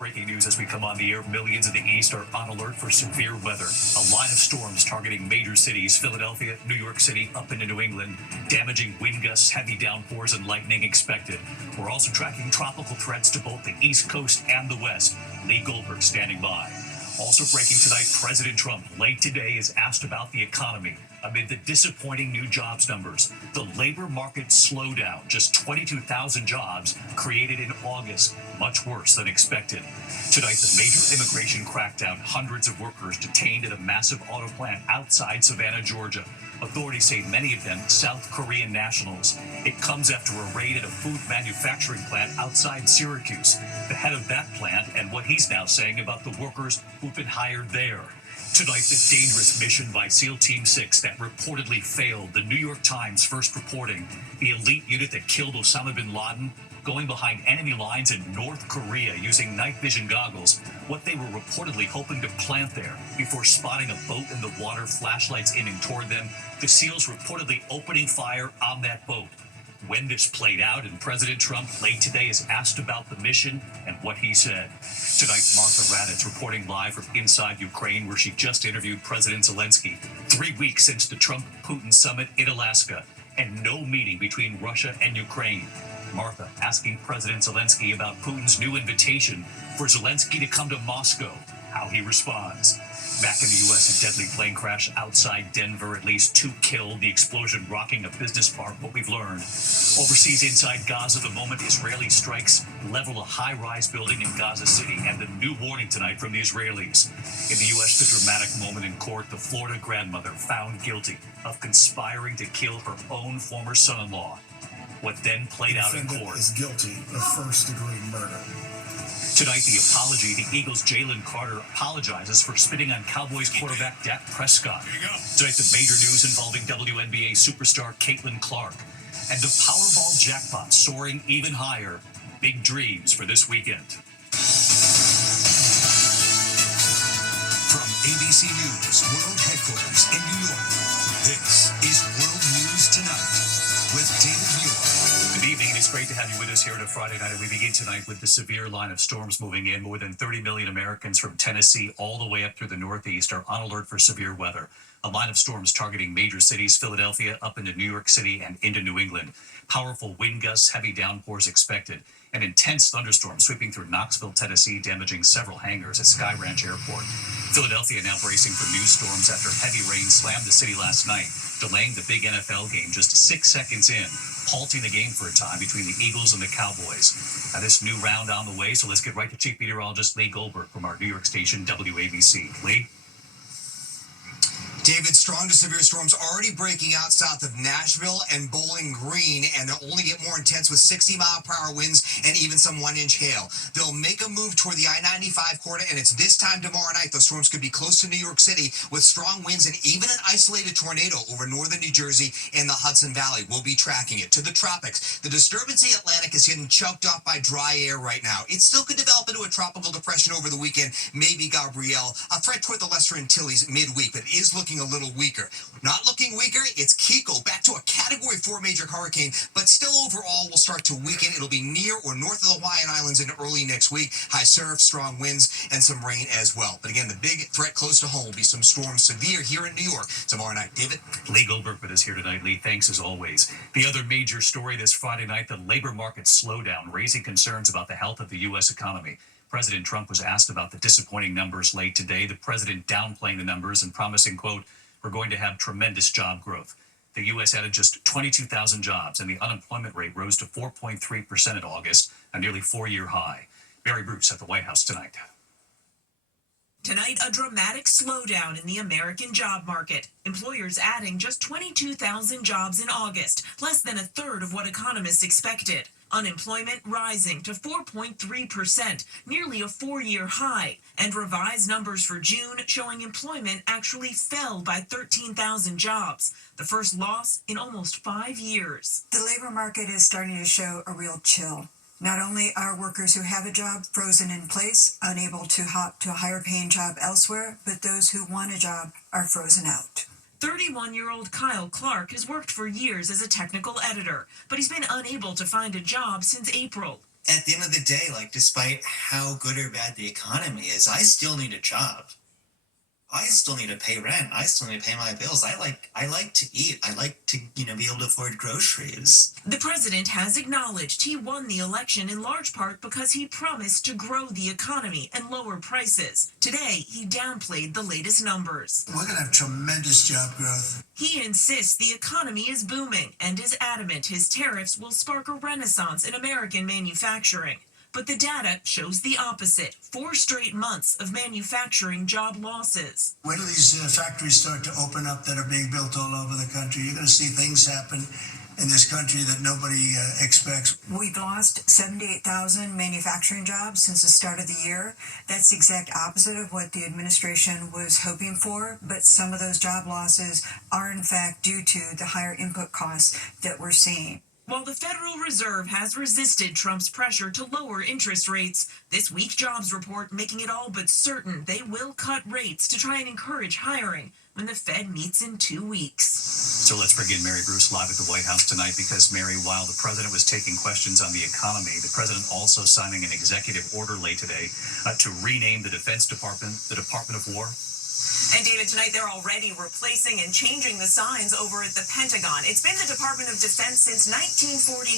Breaking news as we come on the air, millions in the East are on alert for severe weather. A line of storms targeting major cities, Philadelphia, New York City, up into New England. Damaging wind gusts, heavy downpours, and lightning expected. We're also tracking tropical threats to both the East Coast and the West. Lee Goldberg standing by. Also breaking tonight, President Trump, late today, is asked about the economy. Amid the disappointing new jobs numbers, the labor market slowdown, just 22,000 jobs created in August, much worse than expected. Tonight, the major immigration crackdown, hundreds of workers detained at a massive auto plant outside Savannah, Georgia. Authorities say many of them South Korean nationals. It comes after a raid at a food manufacturing plant outside Syracuse. The head of that plant and what he's now saying about the workers who've been hired there. Tonight, the dangerous mission by SEAL Team 6 that reportedly failed. The New York Times first reporting the elite unit that killed Osama bin Laden going behind enemy lines in North Korea using night vision goggles, what they were reportedly hoping to plant there before spotting a boat in the water, flashlights aiming toward them. The SEALs reportedly opening fire on that boat. When this played out, and President Trump late today is asked about the mission and what he said. Tonight, Martha Raddatz reporting live from inside Ukraine, where she just interviewed President Zelensky. 3 weeks since the Trump-Putin summit in Alaska, and no meeting between Russia and Ukraine. Martha asking President Zelensky about Putin's new invitation for Zelensky to come to Moscow, how he responds. Back in the U.S., a deadly plane crash outside Denver, at least 2 killed, the explosion rocking a business park, what we've learned. Overseas inside Gaza, the moment Israeli strikes level a high-rise building in Gaza City, and the new warning tonight from the Israelis. In the U.S., the dramatic moment in court, the Florida grandmother found guilty of conspiring to kill her own former son-in-law. What then played out in court. Is guilty of first-degree murder. Tonight, the apology. The Eagles' Jalen Carter apologizes for spitting on Cowboys quarterback Dak Prescott. Tonight, the major news involving WNBA superstar Caitlin Clark. And the Powerball jackpot soaring even higher. Big dreams for this weekend. From ABC News World Headquarters in New York, this is World News Tonight with David Muir. Good evening. It's great to have you with us here on a Friday night. And we begin tonight with the severe line of storms moving in. More than 30 million Americans from Tennessee all the way up through the Northeast are on alert for severe weather. A line of storms targeting major cities, Philadelphia, up into New York City and into New England. Powerful wind gusts, heavy downpours expected. An intense thunderstorm sweeping through Knoxville, Tennessee, damaging several hangars at Sky Ranch Airport. Philadelphia now bracing for new storms after heavy rain slammed the city last night, delaying the big NFL game just 6 seconds in, halting the game for a time between the Eagles and the Cowboys. Now this new round on the way, so let's get right to Chief Meteorologist Lee Goldberg from our New York station, WABC. Lee? David, strong to severe storms already breaking out south of Nashville and Bowling Green, and they'll only get more intense with 60-mile-per-hour winds and even some 1-inch hail. They'll make a move toward the I-95 corridor, and it's this time tomorrow night. Those storms could be close to New York City with strong winds and even an isolated tornado over northern New Jersey and the Hudson Valley. We'll be tracking it to the tropics. The disturbance in the Atlantic is getting choked off by dry air right now. It still could develop into a tropical depression over the weekend, maybe Gabrielle, a threat toward the Lesser Antilles midweek, but it is looking a little weaker. Not looking weaker, it's Kiko, back to a Category 4 major hurricane, but still overall will start to weaken. It'll be near or north of the Hawaiian Islands in early next week. High surf, strong winds, and some rain as well. But again, the big threat close to home will be some storms severe here in New York tomorrow night. David? Lee Goldberg with us here tonight. Lee, thanks as always. The other major story this Friday night, the labor market slowdown, raising concerns about the health of the U.S. economy. President Trump was asked about the disappointing numbers late today. The president downplaying the numbers and promising, quote, "We're going to have tremendous job growth." The U.S. added just 22,000 jobs, and the unemployment rate rose to 4.3% in August, a nearly 4-year high. Mary Bruce at the White House tonight. Tonight, a dramatic slowdown in the American job market. Employers adding just 22,000 jobs in August, less than a third of what economists expected. Unemployment rising to 4.3%, nearly a 4-year high, and revised numbers for June showing employment actually fell by 13,000 jobs, the first loss in almost 5 years. The labor market is starting to show a real chill. Not only are workers who have a job frozen in place, unable to hop to a higher paying job elsewhere, but those who want a job are frozen out. 31-year-old Kyle Clark has worked for years as a technical editor, but he's been unable to find a job since April. At the end of the day, like, despite how good or bad the economy is, I still need a job. I still need to pay rent. I still need to pay my bills. I like to eat. I like to, be able to afford groceries. The president has acknowledged he won the election in large part because he promised to grow the economy and lower prices. Today, he downplayed the latest numbers. We're going to have tremendous job growth. He insists the economy is booming and is adamant his tariffs will spark a renaissance in American manufacturing. But the data shows the opposite. 4 straight months of manufacturing job losses. When do these factories start to open up that are being built all over the country? You're going to see things happen in this country that nobody expects. We've lost 78,000 manufacturing jobs since the start of the year. That's the exact opposite of what the administration was hoping for, but some of those job losses are in fact due to the higher input costs that we're seeing. While the Federal Reserve has resisted Trump's pressure to lower interest rates, this week's jobs report making it all but certain they will cut rates to try and encourage hiring when the Fed meets in 2 weeks. So let's bring in Mary Bruce live at the White House tonight because, Mary, while the president was taking questions on the economy, the president also signing an executive order late today to rename the Defense Department the Department of War. And David, tonight they're already replacing and changing the signs over at the Pentagon. It's been the Department of Defense since 1949,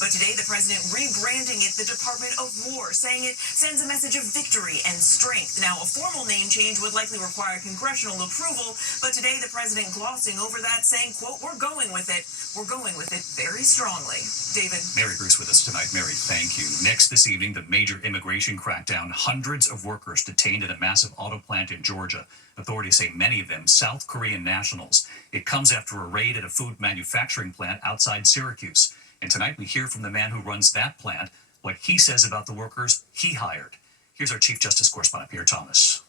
but today the president rebranding it the Department of War, saying it sends a message of victory and strength. Now, a formal name change would likely require congressional approval, but today the president glossing over that, saying, quote, we're going with it. We're going with it very strongly. David. Mary Bruce with us tonight. Mary, thank you. Next this evening, the major immigration crackdown. Hundreds of workers detained at a massive auto plant in Georgia. Authorities say many of them South Korean nationals. It comes after a raid at a food manufacturing plant outside Syracuse. And tonight we hear from the man who runs that plant, what he says about the workers he hired. Here's our Chief Justice correspondent, Pierre Thomas.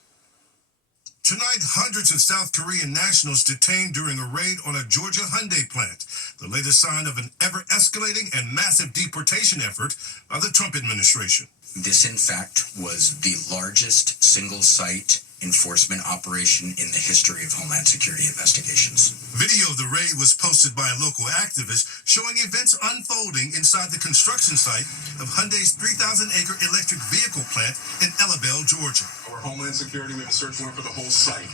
Tonight, hundreds of South Korean nationals detained during a raid on a Georgia Hyundai plant, the latest sign of an ever-escalating and massive deportation effort by the Trump administration. This, in fact, was the largest single-site enforcement operation in the history of Homeland Security investigations. Video of the raid was posted by a local activist showing events unfolding inside the construction site of Hyundai's 3,000-acre electric vehicle plant in Elabelle, Georgia. Our Homeland Security, we have a search warrant for the whole site.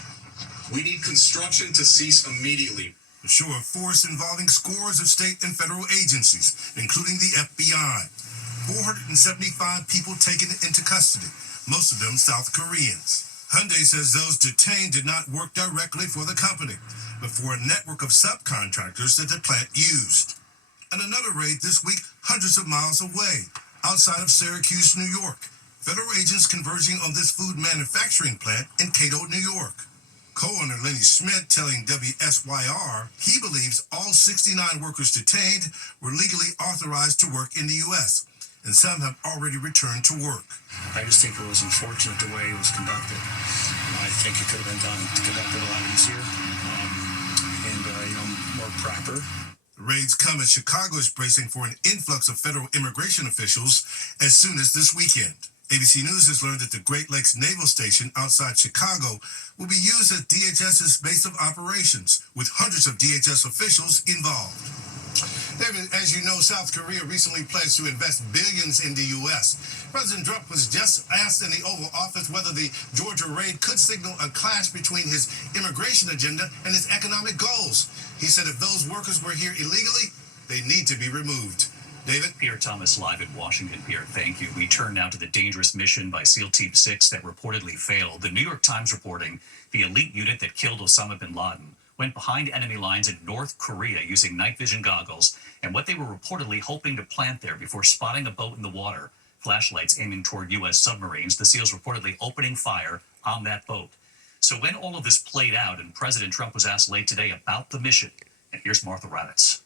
We need construction to cease immediately. The show of force involving scores of state and federal agencies, including the FBI. 475 people taken into custody, most of them South Koreans. Hyundai says those detained did not work directly for the company, but for a network of subcontractors that the plant used. And another raid this week, hundreds of miles away, outside of Syracuse, New York. Federal agents converging on this food manufacturing plant in Cato, New York. Co-owner Lenny Schmidt telling WSYR he believes all 69 workers detained were legally authorized to work in the U.S., and some have already returned to work. I just think it was unfortunate the way it was conducted. I think it could have been conducted a lot easier and more proper. The raids come as Chicago is bracing for an influx of federal immigration officials as soon as this weekend. ABC News has learned that the Great Lakes Naval Station outside Chicago will be used as DHS's base of operations, with hundreds of DHS officials involved. David, as you know, South Korea recently pledged to invest billions in the U.S. President Trump was just asked in the Oval Office whether the Georgia raid could signal a clash between his immigration agenda and his economic goals. He said if those workers were here illegally, they need to be removed. David? Pierre Thomas live in Washington. Pierre, thank you. We turn now to the dangerous mission by SEAL Team 6 that reportedly failed. The New York Times reporting the elite unit that killed Osama bin Laden went behind enemy lines in North Korea using night vision goggles and what they were reportedly hoping to plant there before spotting a boat in the water. Flashlights aiming toward U.S. submarines, the SEALs reportedly opening fire on that boat. So when all of this played out and President Trump was asked late today about the mission, and here's Martha Raddatz.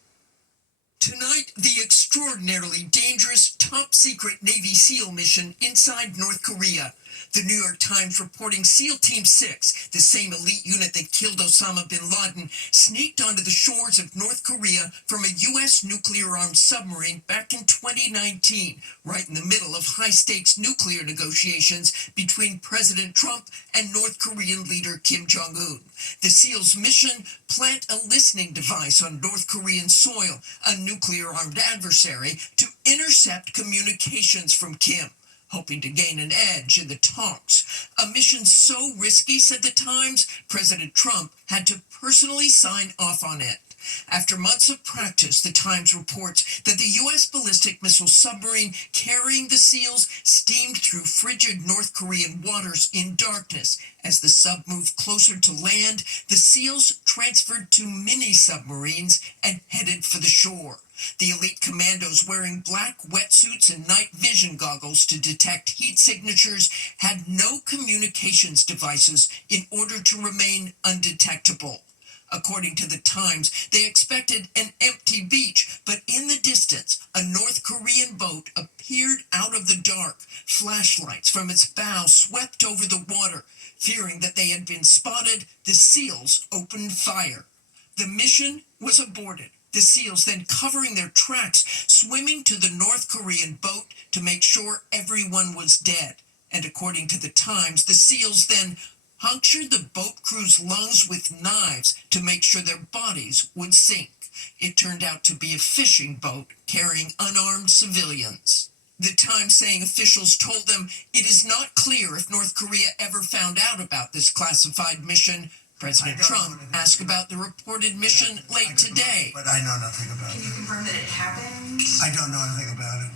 Tonight, the extraordinarily dangerous, top-secret Navy SEAL mission inside North Korea. The New York Times reporting SEAL Team 6, the same elite unit that killed Osama bin Laden, sneaked onto the shores of North Korea from a U.S. nuclear-armed submarine back in 2019, right in the middle of high-stakes nuclear negotiations between President Trump and North Korean leader Kim Jong-un. The SEALs' mission, plant a listening device on North Korean soil, a nuclear-armed adversary, to intercept communications from Kim, hoping to gain an edge in the talks. A mission so risky, said the Times, President Trump had to personally sign off on it. After months of practice, the Times reports that the U.S. ballistic missile submarine carrying the SEALs steamed through frigid North Korean waters in darkness. As the sub moved closer to land, the SEALs transferred to mini-submarines and headed for the shore. The elite commandos, wearing black wetsuits and night vision goggles to detect heat signatures, had no communications devices in order to remain undetectable. According to the Times, they expected an empty beach, but in the distance, a North Korean boat appeared out of the dark. Flashlights from its bow swept over the water. Fearing that they had been spotted, the SEALs opened fire. The mission was aborted. The SEALs then covering their tracks, swimming to the North Korean boat to make sure everyone was dead. And according to the Times, the SEALs then punctured the boat crew's lungs with knives to make sure their bodies would sink. It turned out to be a fishing boat carrying unarmed civilians. The Times saying officials told them it is not clear if North Korea ever found out about this classified mission. President Trump asked about the reported mission late today. But I know nothing about it. Can you confirm that it happened? I don't know anything about it.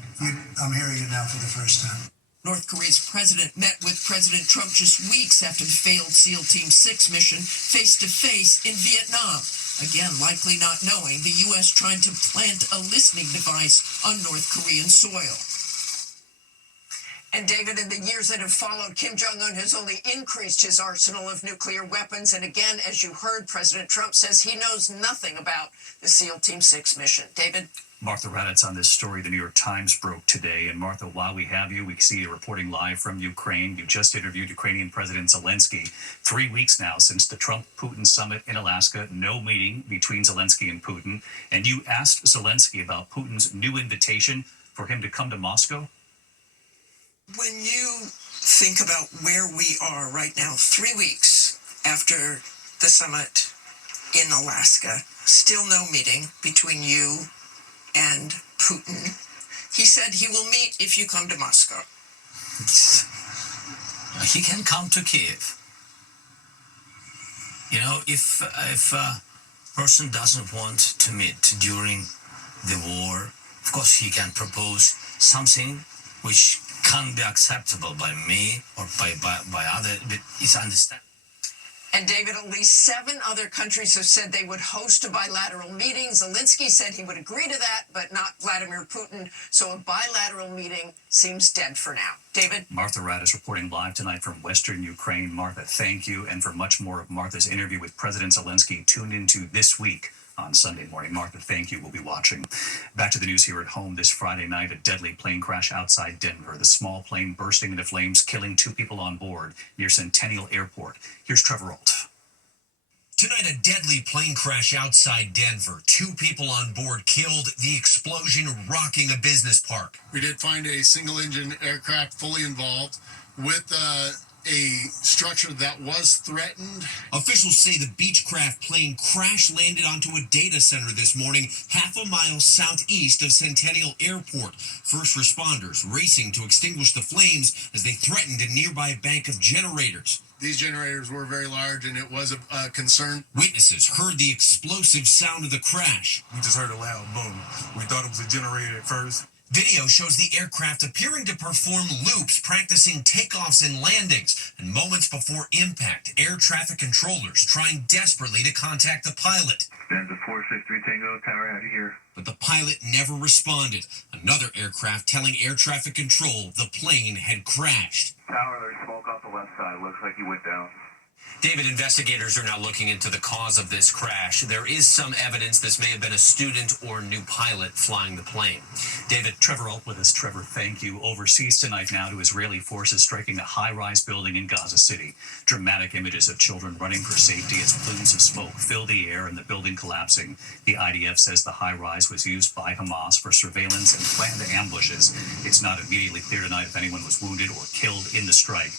I'm hearing it now for the first time. North Korea's president met with President Trump just weeks after the failed SEAL Team 6 mission face-to-face in Vietnam. Again, likely not knowing the U.S. trying to plant a listening device on North Korean soil. And David, in the years that have followed, Kim Jong-un has only increased his arsenal of nuclear weapons. And again, as you heard, President Trump says he knows nothing about the SEAL Team 6 mission. David? Martha Raddatz on this story the New York Times broke today. And Martha, while we have you, we see you reporting live from Ukraine. You just interviewed Ukrainian President Zelensky. 3 weeks now since the Trump-Putin summit in Alaska, no meeting between Zelensky and Putin. And you asked Zelensky about Putin's new invitation for him to come to Moscow. When you think about where we are right now, 3 weeks after the summit in Alaska, still no meeting between you and Putin. He said he will meet if you come to Moscow. He can come to Kiev. You know, if a person doesn't want to meet during the war, of course he can propose something which can't be acceptable by me or by other, but it's understandable. And David, at least 7 other countries have said they would host a bilateral meeting. Zelensky said he would agree to that, but not Vladimir Putin. So a bilateral meeting seems dead for now. David? Martha Raddatz reporting live tonight from Western Ukraine. Martha, thank you. And for much more of Martha's interview with President Zelensky, tune into This Week on Sunday morning. Martha, thank you. We'll be watching. Back to the news here at home. This Friday night, a deadly plane crash outside Denver. The small plane bursting into flames, killing 2 people on board near Centennial Airport. Here's Trevor Ault. Tonight, a deadly plane crash outside Denver. 2 people on board killed, the explosion rocking a business park. We did find a single-engine aircraft fully involved with a structure that was threatened. Officials say the Beechcraft plane crash landed onto a data center this morning, half a mile southeast of Centennial Airport. First responders racing to extinguish the flames as they threatened a nearby bank of generators. These generators were very large, and it was a concern. Witnesses heard the explosive sound of the crash. We just heard a loud boom. We thought it was a generator at first. Video shows the aircraft appearing to perform loops, practicing takeoffs and landings. And moments before impact, air traffic controllers trying desperately to contact the pilot. Denver 463 Tango, Tower, how do you hear? But the pilot never responded. Another aircraft telling air traffic control the plane had crashed. Tower, there's smoke off the left side. Looks like you went down. David, investigators are now looking into the cause of this crash. There is some evidence this may have been a student or new pilot flying the plane. David, Trevor Ault with us. Trevor, thank you. Overseas tonight now to Israeli forces striking a high-rise building in Gaza City. Dramatic images of children running for safety as plumes of smoke fill the air and the building collapsing. The IDF says the high-rise was used by Hamas for surveillance and planned ambushes. It's not immediately clear tonight if anyone was wounded or killed in the strike.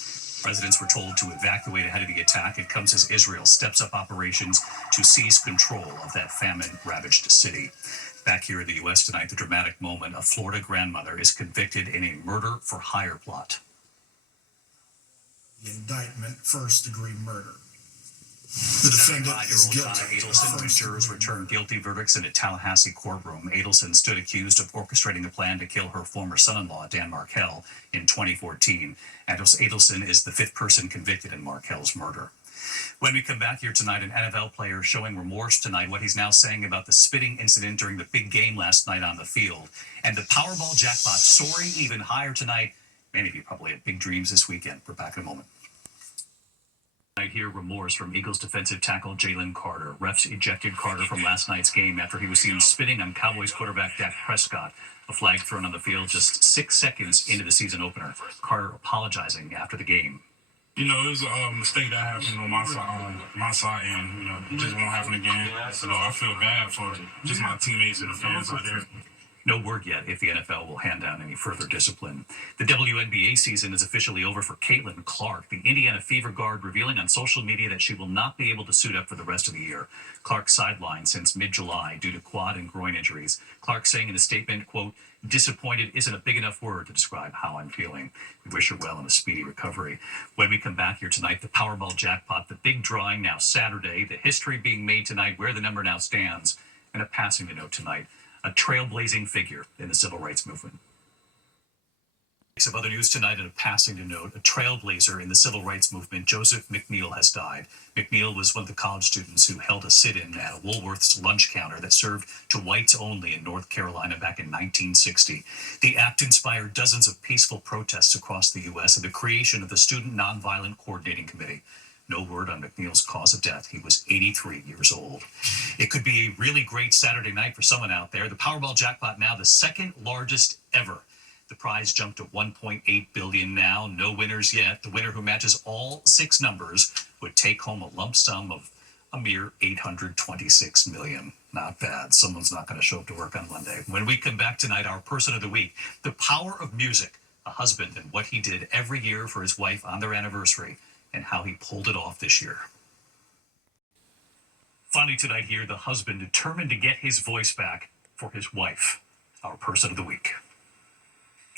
Residents were told to evacuate ahead of the attack. It comes as Israel steps up operations to seize control of that famine-ravaged city. Back here in the U.S. tonight, the dramatic moment. A Florida grandmother is convicted in a murder for hire plot. The indictment, first-degree murder. The defendant is guilty. Adelson, when jurors returned guilty verdicts in a Tallahassee courtroom, Adelson stood accused of orchestrating a plan to kill her former son-in-law, Dan Markell, in 2014. Adelson is the fifth person convicted in Markell's murder. When we come back here tonight, an NFL player showing remorse tonight, what he's now saying about the spitting incident during the big game last night on the field, and the Powerball jackpot soaring even higher tonight. Many of you probably had big dreams this weekend. We're back in a moment. I hear remorse from Eagles defensive tackle Jalen Carter. Refs ejected Carter from last night's game after he was seen spitting on Cowboys quarterback Dak Prescott. A flag thrown on the field just 6 seconds into the season opener. Carter apologizing after the game. You know, it was a mistake that happened on my side, and, you know, it just won't happen again. So I feel bad for just my teammates and the fans out there. No word yet if the NFL will hand down any further discipline. The WNBA season is officially over for Caitlin Clark, the Indiana Fever guard, revealing on social media that she will not be able to suit up for the rest of the year. Clark sidelined since mid-July due to quad and groin injuries. Clark saying in a statement, quote, "Disappointed isn't a big enough word to describe how I'm feeling. We wish her well in a speedy recovery." When we come back here tonight, the Powerball jackpot, the big drawing now Saturday, the history being made tonight, where the number now stands, and a passing to note tonight. A trailblazing figure in the civil rights movement. Some other news tonight and a passing to note. A trailblazer in the civil rights movement, Joseph McNeil, has died. McNeil was one of the college students who held a sit-in at a Woolworth's lunch counter that served to whites only in North Carolina back in 1960. The act inspired dozens of peaceful protests across the U.S. and the creation of the Student Nonviolent Coordinating Committee. No word on McNeil's cause of death. He was 83 years old. It could be a really great Saturday night for someone out there. The Powerball jackpot now the second largest ever. The prize jumped to $1.8 billion now. No winners yet. The winner who matches all 6 numbers would take home a lump sum of a mere $826 million. Not bad. Someone's not going to show up to work on Monday. When we come back tonight, our person of the week, the power of music, a husband and what he did every year for his wife on their anniversary, and how he pulled it off this year. Finally tonight here, the husband determined to get his voice back for his wife, our person of the week.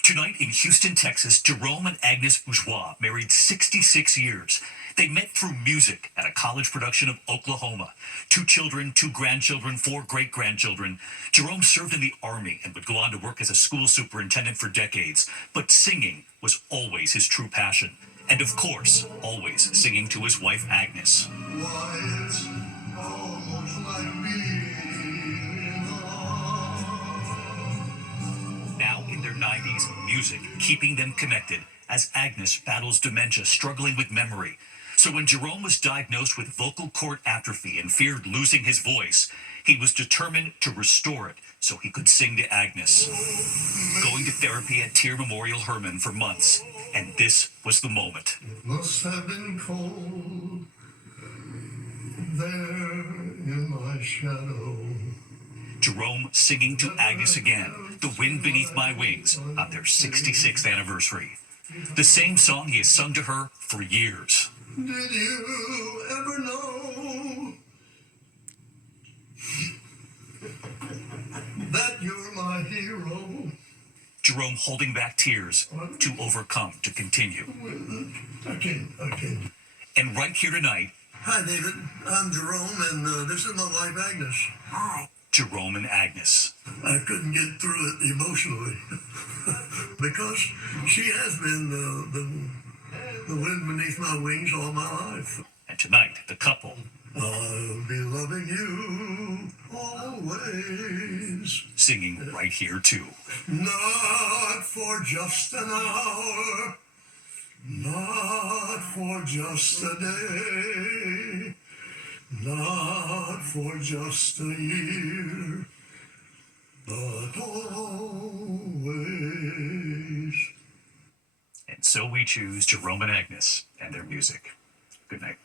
Tonight in Houston, Texas, Jerome and Agnes Bourgeois married 66 years. They met through music at a college production of Oklahoma. 2 children, 2 grandchildren, 4 great-grandchildren. Jerome served in the Army and would go on to work as a school superintendent for decades. But singing was always his true passion. And of course, always singing to his wife, Agnes. Why, it's almost like being Now in their 90s, music keeping them connected as Agnes battles dementia, struggling with memory. So when Jerome was diagnosed with vocal cord atrophy and feared losing his voice, he was determined to restore it so he could sing to Agnes. Going to therapy at Tear Memorial Hermann for months. And this was the moment. It must have been cold there in my shadow. Jerome singing to Agnes again, "The Wind Beneath My Wings," on their 66th anniversary. The same song he has sung to her for years. Did you ever know that you're my hero? Jerome holding back tears to overcome, to continue. I can't. And right here tonight, Hi, David. I'm Jerome, and this is my wife, Agnes. Hi. Jerome and Agnes. I couldn't get through it emotionally because she has been the wind beneath my wings all my life. And tonight, the couple. I'll be loving you always. Singing right here, too. Not for just an hour, not for just a day, not for just a year, but always. And so we choose Jerome and Agnes and their music. Good night.